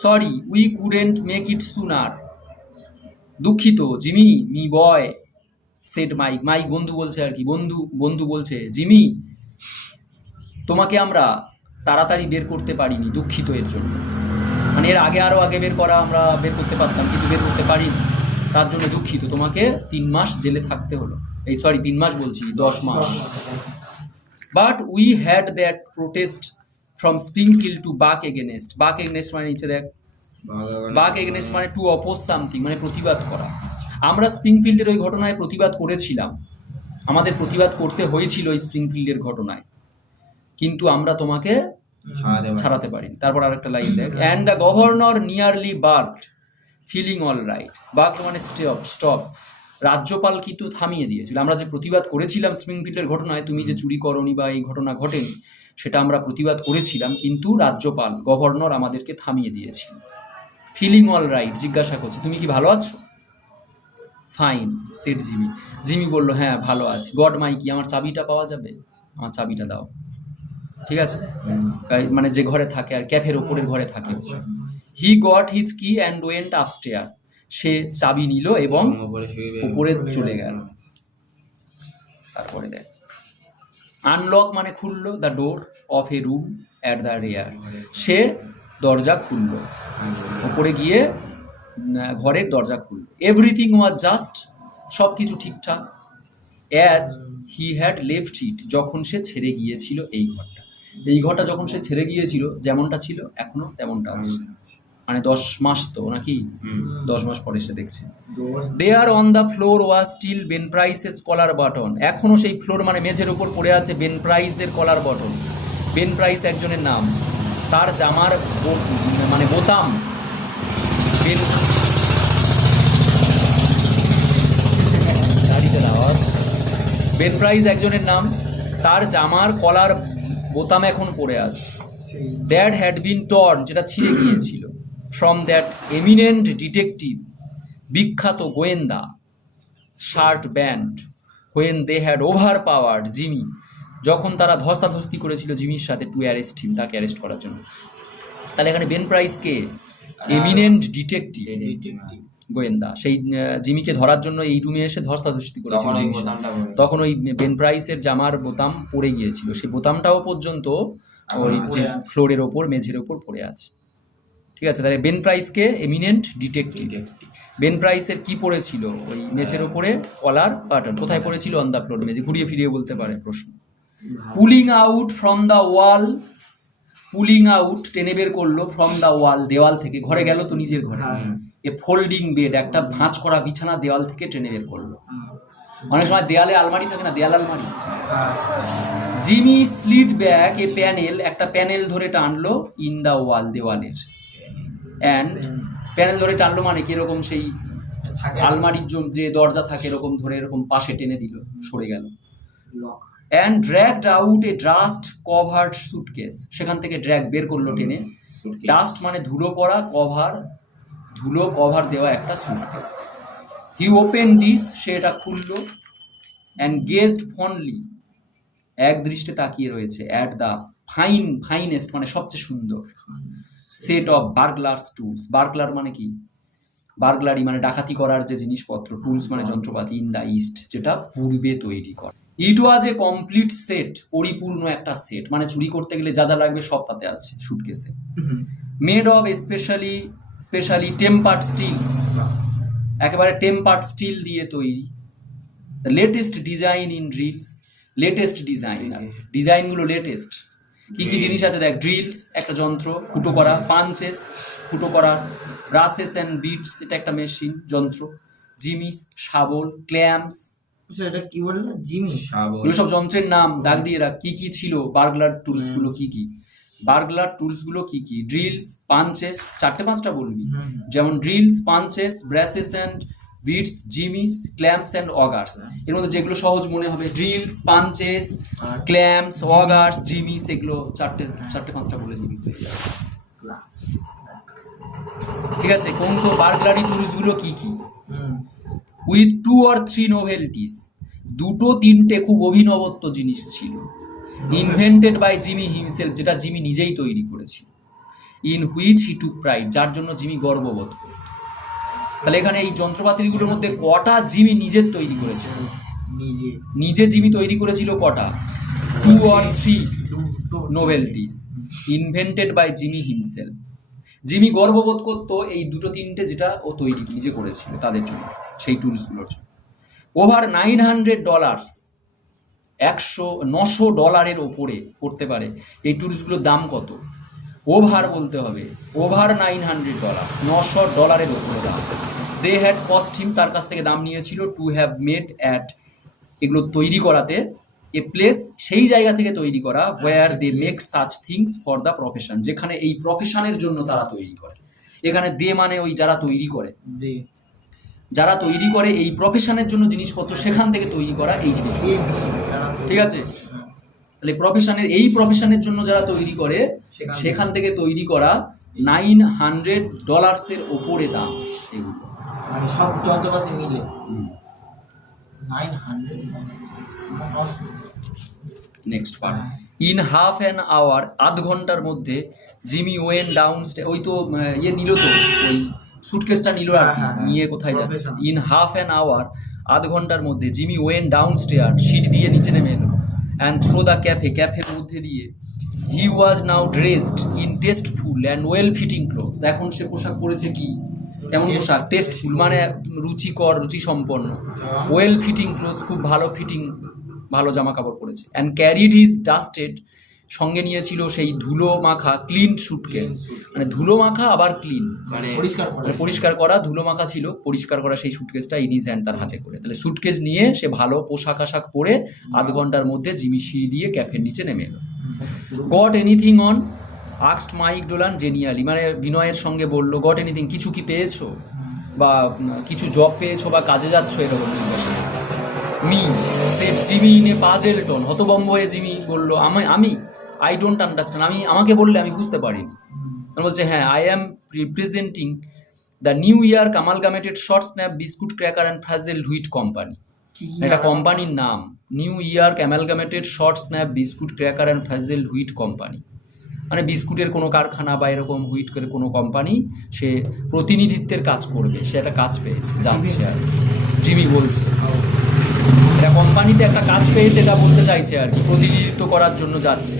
Sorry we couldn't make it sooner. দুঃখিত Jimmy, me boy said Mike. Mike বন্ধু বলছে আর কি, বন্ধু বন্ধু বলছে জিমি তোমাকে আমরা তাড়াতাড়ি বের করতে পারিনি, দুঃখিত এর জন্য। মানে এর আগে আরও আগে বের করা আমরা বের করতে পারতাম, কিন্তু বের করতে পারিনি, তার জন্য দুঃখিত। তোমাকে 3 মাস জেলে থাকতে হলো। এই সরি 3 মাস বলছি, 10 মাস। But we had that protest from Springfield to back against. Back against মানে নিচে দেখ, বাক এগেনেস্ট মানে টু অপোজ সামথিং, মানে প্রতিবাদ করা। আমরা স্প্রিংফিল্ডের ওই ঘটনায় প্রতিবাদ করেছিলাম, আমাদের প্রতিবাদ করতে হয়েছিল ওই স্প্রিংফিল্ডের ঘটনায়, কিন্তু আমরা তোমাকে ছাড়াতে পারিনি। তারপর আরেকটা লাইন দেখ, and the governor nearly barked feeling all right. Barked মানে স্টপ, স্টপ। রাজ্যপাল কিন্তু থামিয়ে দিয়েছিল। আমরা যে প্রতিবাদ করেছিলাম স্প্রিংফিল্ডের ঘটনায়, তুমি যে চুরি করনি বা এই ঘটনা ঘটেনি, সেটা আমরা প্রতিবাদ করেছিলাম, কিন্তু রাজ্যপাল গভর্নর আমাদেরকে থামিয়ে দিয়েছিল। ফিলিং অল রাইট জিজ্ঞাসা করছে তুমি কি ভালো আছো? Fine shed Jimmy. জিমি বলল হ্যাঁ ভালো আছি। গড মাই কি, আমার চাবিটা পাওয়া যাবে? আমার চাবিটা দাও। ঠিক আছে, মানে যে ঘরে থাকে আর ক্যাফের ওপরের ঘরে থাকে। হি গট হিজ কি অ্যান্ড ওয়েন্ট আপস্টেয়ার। সে চাবি নিল এবং উপরে চলে গেল। তারপরে দেখ, আনলক মানে খুললো, the door of a room at the rear. সে দরজা খুললো, উপরে গিয়ে ঘরের দরজা খুললো। এভরিথিং ওয়াজ জাস্ট, সব কিছু ঠিকঠাক। অ্যাজ হি হ্যাড লেফট ইট, যখন সে ছেড়ে গিয়েছিল এই ঘরটা। এই ঘরটা যখন সে ছেড়ে গিয়েছিল যেমনটা ছিল এখনো তেমনটা আছে। মানে 10 মাস তো নাকি, 10 মাস পরে সে দেখছে। There on the floor was still Ben Price's collar button. এখনো সেই ফ্লোর মানে মেঝের উপর পড়ে আছে বেন প্রাইসের কলার বাটন। বেন প্রাইস একজনের নাম, তার জামার মানে বোতাম বেন, গাড়িতে আওয়াজ। বেন প্রাইস একজনের নাম, তার জামার কলার বোতাম এখন পড়ে আছে। দ্যাট হ্যাড বিন টর্ন, যেটা ছিঁড়ে গিয়েছিল। ফ্রম দ্যাট এমিনেন্ট ডিটেকটিভ, বিখ্যাত গোয়েন্দা। Shirt band when they had overpowered Jimmy, যখন তারা ধস্তাধস্তি করেছিল জিমির সাথে, টু অ্যারেস্ট হিম, তাকে অ্যারেস্ট করার জন্য। তাহলে এখানে বেন প্রাইস কে? এমিনেন্ট ডিটেকটিভ, গোয়েন্দা। সেই জিমিকে ধরার জন্য এই রুমে এসে ধস্তাধস্তি করেছিল জিমির সাথে। তখন ওই বেন প্রাইসের জামার বোতাম পড়ে গিয়েছিল, সেই বোতামটাও পর্যন্ত ওই যে ফ্লোরের ওপর মেঝের ওপর পড়ে আছে। ঠিক আছে, তাহলে বেন প্রাইসকে এমিনেন্ট ডিটেকটিভ। বেন প্রাইসের কি পড়েছিল? ওই মেঝের ওপরে কলার বাটন। কোথায় পড়েছিল? অন দ্য ফ্লোর, মেঝে। ঘুরিয়ে ফিরিয়ে বলতে পারে প্রশ্ন। Pulling out from the wall, pulling out টেনে বের করলো, ফ্রম দ্য ওয়াল দেওয়াল থেকে। ঘরে গেল তো নিজের ঘরে, এ ফোল্ডিং বেড, একটা ভাঁজ করা বিছানা দেওয়াল থেকে টেনে বের করলো। অনেক সময় দেয়ালে আলমারি থাকে না, দেয়াল আলমারি। জিমি স্লিড ব্যাক এ প্যানেল, একটা প্যানেল ধরে টানলো, ইন দ্য ওয়াল দেওয়ালের। অ্যান্ড প্যানেল ধরে টানলো মানে কিরকম, সেই আলমারির যে দরজা থাকে এরকম ধরে এরকম পাশে টেনে দিল, সরে গেল। And dragged out A dust covered suitcase, সেখান থেকে ড্র্যাগ বের করলো টেনে। ডাস্ট মানে ধুলো পড়া, কভার ধুলো কভার দেওয়া একটা সুটকেস। হি ওপেন দিস, সে এটা খুললো। অ্যান্ড গেজড ফনলি, এক দৃষ্টে তাকিয়ে রয়েছে। অ্যাট দ্য ফাইনেস্ট মানে সবচেয়ে সুন্দর, সেট অফ বার্গলার্স টুলস। বার্গলার মানে কি? বার্গলারি মানে ডাকাতি করার যে জিনিসপত্র, টুলস মানে যন্ত্রপাতি। ইন দ্য ইস্ট, যেটা পূর্বে তৈরি করা। ইট ওয়াজ এ কমপ্লিট সেট, পরিপূর্ণ একটা সেট, মানে চুরি করতে গেলে যা যা লাগবে সব তাতে আছে সুটকেসে। Made of specially tempered steel, একেবারে টেম্পার্ড স্টিল দিয়ে তৈরি। The latest design in drills, latest design, ডিজাইনগুলো লেটেস্ট। কি কি জিনিস আছে দেখ, ড্রিলস একটা যন্ত্র ফুটো করা, পাঞ্চেস ফুটো করা, ব্রাসেস অ্যান্ড বিটস এটা একটা মেশিন যন্ত্র, জিমিস শাবল, ক্ল্যাম্পস। এটা কি বললে? জিমি শাবল, এগুলো সব যন্ত্রের নাম, দাগ দিয়ে রাখ। কি কি ছিল বার্গলার টুলস গুলো, কি কি বার্গলার টুলস গুলো কি কি? ড্রিলস, পাঞ্চেস, 4-5টা বলবি, যেমন drills, punches, braces and bits, jimmies, clamps and augers. এর মধ্যে যেগুলো সহজ মনে হবে, drills, punches, clamps, augers, jimmies, এগুলো 4-5টা বলে দিবি। ঠিক আছে, কোন কোন বার্গলারি টুলস গুলো কি কি? উইথ 2 or 3 নোভেলটিস, 2-3টে খুব অভিনবত্ব জিনিস ছিল। ইনভেন্টেড বাই জিমি হিমসেলফ, যেটা জিমি নিজেই তৈরি করেছিল। In which he took pride, যার জন্য জিমি গর্ববোধ করত। তাহলে এখানে এই যন্ত্রপাতিগুলোর মধ্যে কটা জিমি নিজের তৈরি করেছিল? নিজে জিমি তৈরি করেছিল কটা? 2 or 3 novelties invented by Jimmy himself. Jimmy গর্ববোধ করতো এই দুটো তিনটে যেটা ও তৈরি নিজে করেছিল তাদের জন্য, সেই টুলসগুলোর জন্য। ওভার $900, $900 ওপরে করতে পারে এই টুলসগুলোর দাম কত? ওভার বলতে হবে, ওভার $900, $900 ওপরে দাম। দে হ্যাড কস্ট হিম, তার কাছ থেকে দাম নিয়েছিল, টু হ্যাভ মেড অ্যাট, এগুলো তৈরি করাতে, এ প্লেস, সেই জায়গা থেকে তৈরি করা, where they make such things for the profession, যেখানে এই প্রফেশনের জন্য তারা তৈরি করে। এখানে দে মানে ওই যারা তৈরি করে, যারা তৈরি করে এই প্রফেশনের জন্য জিনিসপত্র, সেখান থেকে তৈরি করা এই জিনিস, ঠিক আছে? তাহলে প্রফেশনের, এই প্রফেশনের জন্য যারা তৈরি করে সেখান থেকে তৈরি করা $900 ওপরে দাম এগুলো, মানে সব যন্ত্রপাতি মিলে 900। Next part, in half an hour, আধ ঘন্টার মধ্যে জিমি ওয়েন ডাউন, ওই তো ইয়ে নিল তো, ওই সুটকেসটা নিল আর কি, নিয়ে কোথায় যাচ্ছে? ইন হাফ অ্যান আওয়ার, আধ ঘন্টার মধ্যে জিমি ওয়েন ডাউন স্টেয়ার, সিঁড়ি দিয়ে নিচে নেমে এলো, অ্যান্ড থ্রো দ্য ক্যাফে, ক্যাফের মধ্যে দিয়ে, he was now dressed in tasteful and well fitting clothes, এখন সে পোশাক পরেছে কি, কেমন পোশাক? টেস্টফুল মানে রুচিকর, রুচিসম্পন্ন, ওয়েল ফিটিং ক্লোথস, খুব ভালো ফিটিং, ভালো জামা কাপড় পরেছে, অ্যান্ড ক্যারিড হিজ ডাস্টেড, সঙ্গে নিয়েছিল সেই ধুলো মাখা ক্লিন সুটকেস, মানে ধুলো মাখা আবার ক্লিন, মানে পরিষ্কার করা, ধুলো মাখা ছিল, পরিষ্কার করা সেই সুটকেসটা ইন হিজ হ্যান্ড, তার হাতে করে। তাহলে সুটকেস নিয়ে সে ভালো পোশাক আশাক পরে আধ ঘন্টার মধ্যে জিমি সিঁড়ি দিয়ে ক্যাফের নিচে নেমে এলো। গট এনিথিং অন, আক্সড মাইক ডোলান জেনিয়ালি, মানে বিনয়ের সঙ্গে বললো, গট এনিথিং, কিছু কি পেয়েছো, বা কিছু জব পেয়েছো বা কাজে যাচ্ছ, এরকম জিজ্ঞাসা। Me said Jimmy in a puzzled tone, হতভম্ব হয়ে জিমি বলল, আমি আই ডোন্ট আন্ডারস্ট্যান্ড, আমাকে বললে আমি বুঝতে পারিনি। বলছে হ্যাঁ, I am representing the New Year Amalgamated Short Snap Biscuit Cracker and Frazzle Wheat Company, একটা কোম্পানির নাম, New Year Amalgamated Short Snap Biscuit Cracker and Frazzle Wheat Company, মানে বিস্কুটের কোনো কারখানা বা এরকম হুইট করে কোনো কোম্পানি, সে প্রতিনিধিত্বের কাজ করবে, সে একটা কাজ পেয়েছে, যাচ্ছে আর জিমি বলছে এটা কোম্পানিতে একটা কাজ পেয়েছে, এটা বলতে চাইছে আর কি, প্রতিনিধিত্ব করার জন্য যাচ্ছে।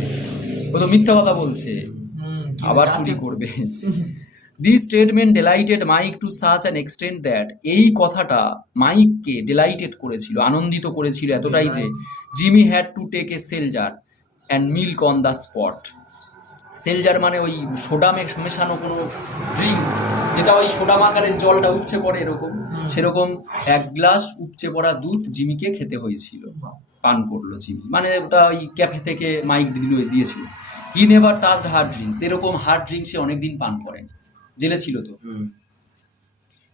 ও তো মিথ্যা কথা বলছে, আবার চুরি করবে। This statement delighted Mike to such an extent that, এই কথাটা মাইককে ডিলাইটেড করেছিল, আনন্দিত করেছিল এতটাই যে Jimmy had to take a seltzer and milk on the spot. Seltzer মানে ওই সোডা মেশানো কোনো ড্রিঙ্ক, যেটা ওই সোডা মাখারে জলটা উপচে পড়ে এরকম, সেরকম 1 গ্লাস উপচে পড়া দুধ জিমিকে খেতে হয়েছিল, পান করলো জিমি, মানে ওটা ওই ক্যাফে থেকে মাইক দিয়েছিল। He never touched hard drinks, এরকম হার্ড ড্রিঙ্কস সে অনেকদিন পান করেনি, জেলে ছিল তো।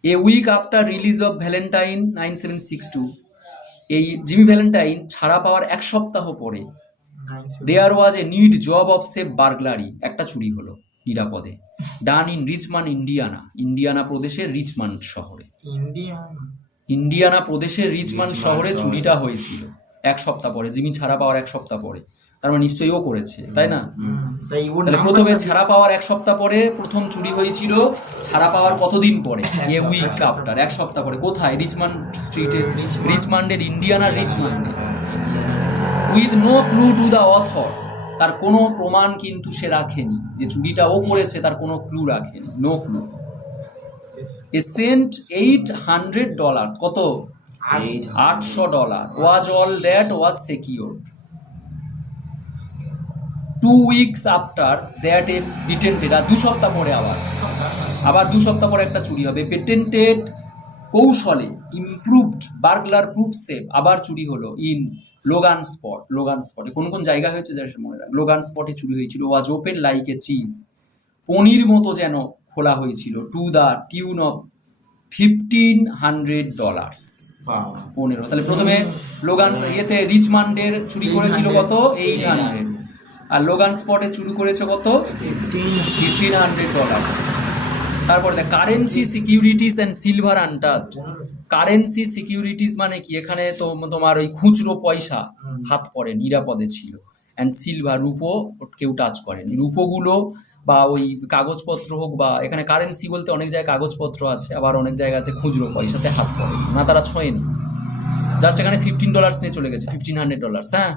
A week after release of Valentine 9762, এই জিমি ভ্যালেন্টাইন ছাড়া পাওয়ার 1 সপ্তাহ পরে, there was a neat job of safe burglary, একটা চুরি হলো নিরাপদে, done in Richmond Indiana, Indiana প্রদেশের রিচমন্ড শহরে, ইন্ডিয়ানা প্রদেশের রিচমন্ড শহরে চুরিটা হয়েছিল 1 সপ্তাহ পরে, জিমি ছাড়া পাওয়ার 1 সপ্তাহ পরে, তার মানে নিশ্চয়ই ও করেছে, তাই না? তাহলে প্রথমে ছাড়া পাওয়ার 1 সপ্তাহ পরে প্রথম চুরি হয়েছিল, ছাড়া পাওয়ার কতদিন পরে? এ উইক আফটার, 1 সপ্তাহ পরে। কোথায়? রিচমন্ড স্ট্রিটে, রিচমন্ডের, ইন্ডিয়ানার রিচমন্ডে। With no clue to the author, তার কোনো প্রমাণ কিন্তু সে রাখেনি, যে চুরিটা ও করেছে তার কোনো ক্লু রাখেনি, নো ক্লু। এ সেন্ট $800, কত? $800, was all that was secured. 2 weeks after that a patented, আর 2 সপ্তাহ পরে আবার 2 সপ্তাহ পরে একটা চুরি হবে, পেটেন্টেড কৌশলে, ইমপ্রুভড বার্গলার প্রুফ সেফ, আবার চুরি হলো ইন লোগান স্পটে, কোন কোন জায়গা হয়েছে যারা মনে রাখ, লোগান স্পটে চুরি হয়েছিল। Was open like a cheese, পনির মতো যেন খোলা হয়েছিল, টু দ্য টিউন অফ $1,500, 15। তাহলে প্রথমে লোগান ইয়েতে রিচমন্ডের চুরি করেছিল কত? 800, আর লোগান স্পটে চুরি করেছে কত? $1,500। তারপরে দেখ, currency securities and silver untouched. Currency securities মানে কি? এখানে তো তোমার ওই খুচরো পয়সা হাত পড়ে, নিরাপদে ছিল। অ্যান্ড সিলভার, রূপো কেউ টাচ করেনি, রূপোগুলো বা ওই কাগজপত্র হোক, বা এখানে কারেন্সি বলতে অনেক জায়গায় কাগজপত্র আছে, আবার অনেক জায়গায় আছে খুচরো পয়সাতে হাত পড়ে না, তারা ছোঁয়নি, জাস্ট এখানে $15 নিয়ে চলে গেছে, $1,500, হ্যাঁ।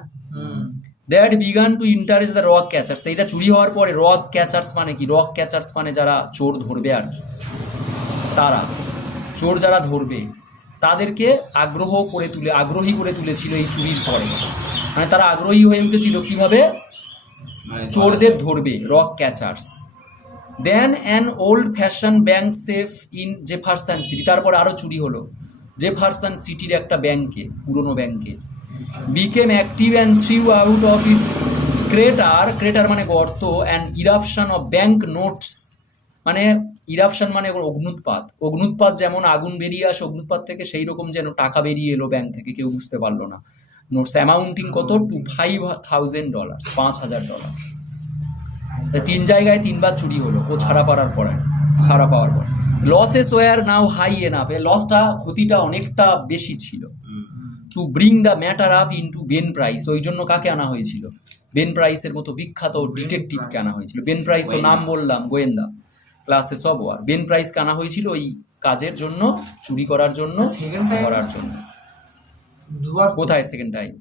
That began to interest the rock catchers, এইটা চুরি হওয়ার পরে রক ক্যাচার্স মানে কি, রক ক্যাচার্স মানে যারা চোর ধরবে আর কি, তারা চোর যারা ধরবে তাদেরকে আগ্রহী করে তুলেছিল এই চুরির পরে, মানে তারা আগ্রহী হয়ে উঠেছিল কিভাবে চোরদের ধরবে, rock catchers. Then an old fashion bank safe in Jefferson City, তারপর আরও চুরি হলো জেফারসন সিটির একটা ব্যাংকে, পুরনো ব্যাংকে। Became active and threw out of its crater মানে গর্ত, and eruption of bank notes, মানে ইরাপশন মানে অগ্নুৎপাত যেমন আগুন বেরিয়ে আসে অগ্নুৎপাত থেকে, সেই রকম যেন টাকা বেরিয়ে এলো ব্যাংক থেকে, কেউ বুঝতে পারলো না। নোটস অ্যামাউন্টিং কত, টু $5,000, $5,000। 3 জায়গায় 3 বার চুরি হলো ও ছাড়া পাওয়ার পর। লসেস ওয়ার নাও হাই এনাফ, লসটা ক্ষতিটা অনেকটা বেশি ছিল। To bring the matter up into Ben price, ওই জন্য কাকে আনা হয়েছিল, বেন প্রাইসের মতো বিখ্যাত ডিটেকটিভকে আনা হয়েছিল। বেন প্রাইস তো নাম বললাম, গোয়েন্দা, ক্লাসে সব ওয়ার। বেন প্রাইসকে আনা হয়েছিল ওই কাজের জন্য, চুরি করার জন্য, ধরার জন্য। দুবার কোথায় সেকেন্ড টাইম?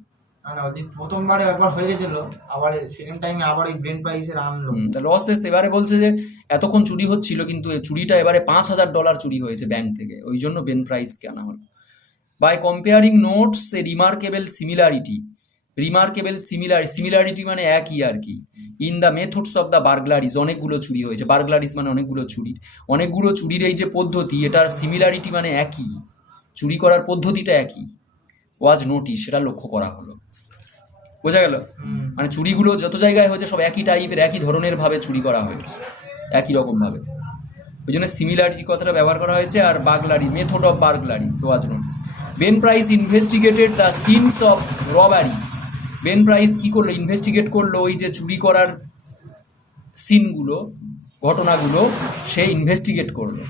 মানে ওদিন প্রথমবারে একবার হয়ে গেছিল, আবার সেকেন্ড টাইমে আবার এই ব্রেন প্রাইসের আনলো। লসেস এবারে বলছে যে এতক্ষণ চুরি হচ্ছিল, কিন্তু চুরিটা এবারে $5,000 চুরি হয়েছে ব্যাংক থেকে, ওই জন্য বেন প্রাইসকে আনা হলো। By comparing notes a remarkable similarity মানে একই আর কি। In the methods of the burglaries, অনেকগুলো চুরি হয়েছে, বার্গলারিজ মানে অনেকগুলো চুরির এই যে পদ্ধতি, এটার সিমিলারিটি মানে একই, চুরি করার পদ্ধতিটা একই। ওয়াজ নোটিস, সেটা লক্ষ্য করা হলো, বোঝা গেল? মানে চুরিগুলো যত জায়গায় হয়েছে সব একই টাইপের, একই ধরনের ভাবে চুরি করা হয়েছে, একই রকম ভাবে, ওই জন্য সিমিলারিটি কথাটা ব্যবহার করা হয়েছে। আর burglary, method of burglaries, was notice. Ben Price investigated the scenes of robberies, Ben Price কি করলো, ইনভেস্টিগেট করলো ওই যে চুরি করার সিনগুলো, ঘটনাগুলো সে ইনভেস্টিগেট করলো।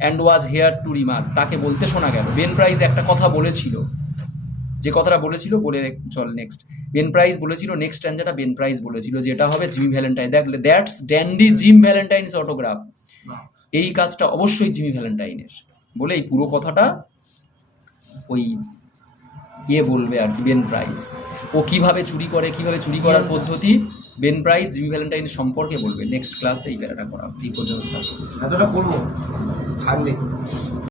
And was hair two remark, তাকে বলতে শোনা গেল, বেন প্রাইস একটা কথা বলেছিল, যে কথাটা বলেছিল বলে চল নেক্সট। বেন প্রাইস বলেছিল, নেক্সট স্ট্যান্ডাটা বেন প্রাইস বলেছিল যে এটা হবে জিমি ভ্যালেন্টাইন, দেখলে that's dandy gym Valentine's autograph, এই কাজটা অবশ্যই জিমি ভ্যালেন্টাইনের, বলে এই পুরো কথাটা ওই বলবে আর কি, বেন প্রাইস। ও কিভাবে চুরি করে, কিভাবে চুরি করার পদ্ধতি, বেন প্রাইস জিমি ভ্যালেন্টাইন সম্পর্কে বলবে। নেক্সট ক্লাসে এই প্যারাটা করা, এই পর্যন্ত এতটা করবো থাকবে।